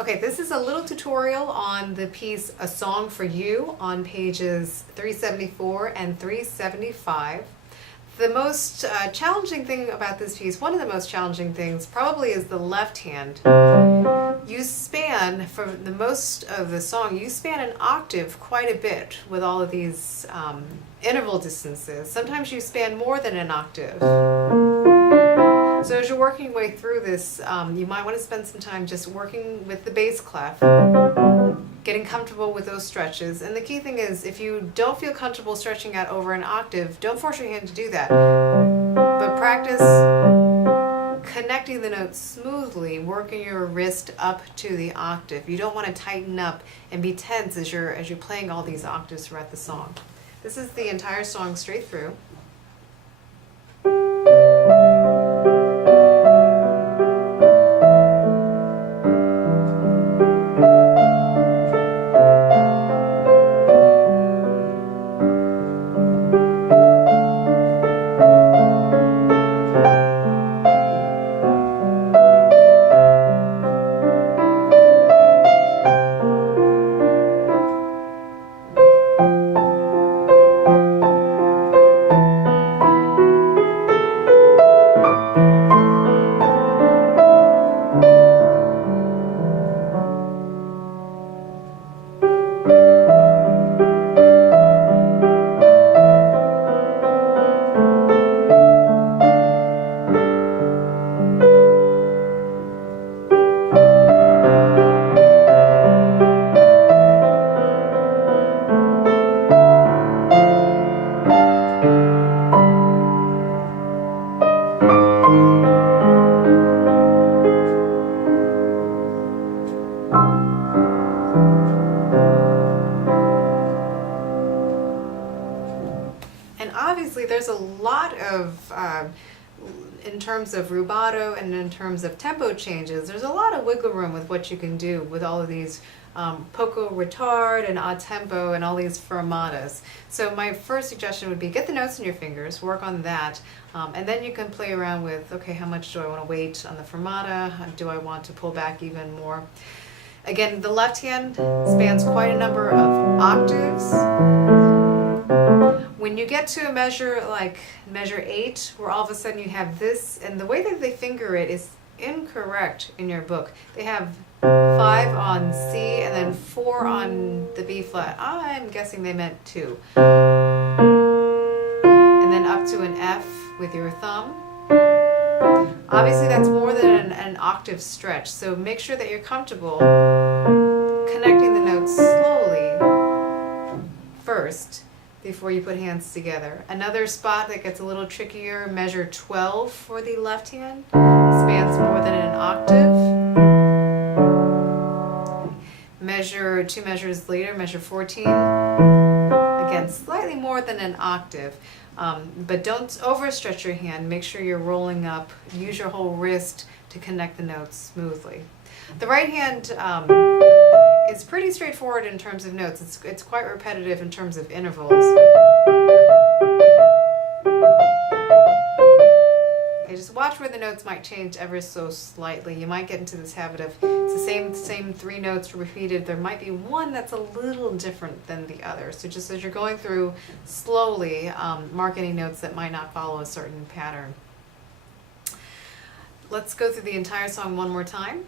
Okay, this is a little tutorial on the piece A Song for You on pages 374 and 375. The most challenging thing about this piece, one of the most challenging things probably is the left hand. You span, for the most of the song, you span an octave quite a bit with all of these interval distances. Sometimes you span more than an octave. So as you're working your way through this, you might want to spend some time just working with the bass clef, getting comfortable with those stretches. And the key thing is, if you don't feel comfortable stretching out over an octave, don't force your hand to do that. But practice connecting the notes smoothly, working your wrist up to the octave. You don't want to tighten up and be tense as you're playing all these octaves throughout the song. This is the entire song straight through. And obviously there's a lot of, in terms of rubato and in terms of tempo changes, there's a lot of wiggle room with what you can do with all of these poco retard and a tempo and all these fermatas. So my first suggestion would be get the notes in your fingers, work on that, and then you can play around with, okay, how much do I want to wait on the fermata? Do I want to pull back even more? Again, the left hand spans quite a number of octaves. When you get to a measure like measure 8, where all of a sudden you have this, and the way that they finger it is incorrect in your book. They have 5 on C and then 4 on the B flat. I'm guessing they meant 2. And then up to an F with your thumb. Obviously that's more than an octave stretch, so make sure that you're comfortable connecting the notes slowly first before you put hands together. Another spot that gets a little trickier, measure 12 for the left hand, spans more than an octave. Measure 2 measures later, measure 14, again slightly more than an octave. But don't overstretch your hand, make sure you're rolling up, use your whole wrist to connect the notes smoothly. The right hand is pretty straightforward in terms of notes. It's quite repetitive in terms of intervals. Okay, just watch where the notes might change ever so slightly. You might get into this habit of it's the same 3 notes repeated. There might be one that's a little different than the other. So just as you're going through slowly, mark any notes that might not follow a certain pattern. Let's go through the entire song one more time.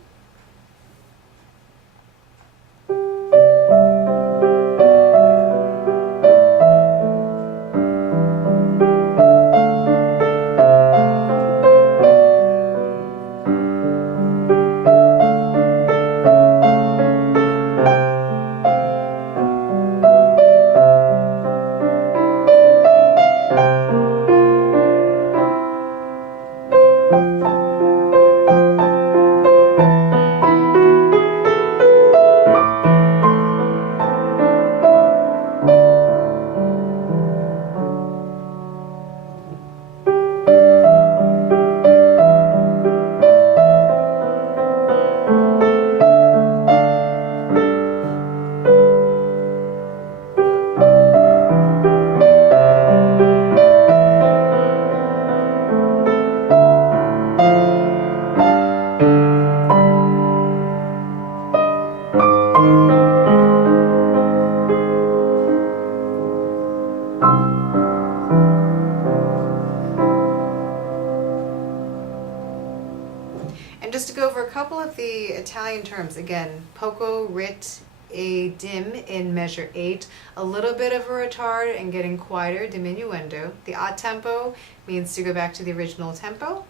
couple of the Italian terms. Again, poco, rit, a dim in measure 8, a little bit of a retard and getting quieter, diminuendo. The a tempo means to go back to the original tempo.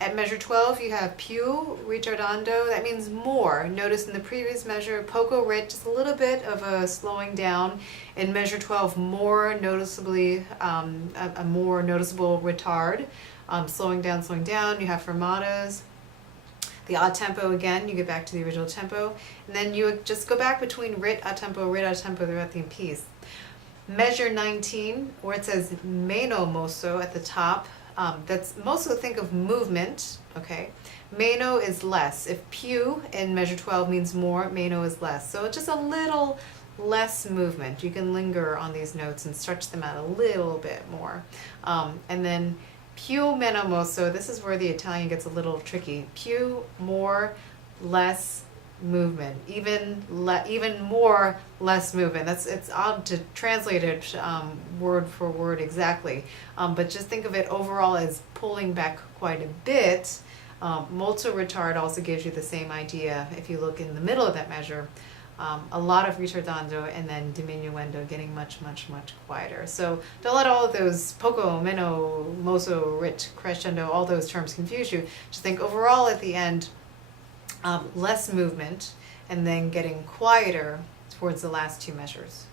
At measure 12, you have più ritardando, that means more. Notice in the previous measure, poco rit, just a little bit of a slowing down. In measure 12, more noticeably, a more noticeable retard, slowing down, slowing down. You have fermatas. The a tempo again, you get back to the original tempo. And then you just go back between rit, a tempo throughout the piece. Measure 19, where it says meno mosso at the top, that's mosso, think of movement, okay? Meno is less. If più in measure 12 means more, meno is less. So just a little less movement. You can linger on these notes and stretch them out a little bit more. And then più meno mosso, this is where the Italian gets a little tricky. Più, more, less movement. Even more, less movement. It's odd to translate it word for word exactly, but just think of it overall as pulling back quite a bit. Molto retard also gives you the same idea. If you look in the middle of that measure, a lot of ritardando and then diminuendo, getting much quieter. So don't let all of those poco, meno, mosso, rit, crescendo, all those terms confuse you. Just think overall at the end, less movement and then getting quieter towards the last two measures.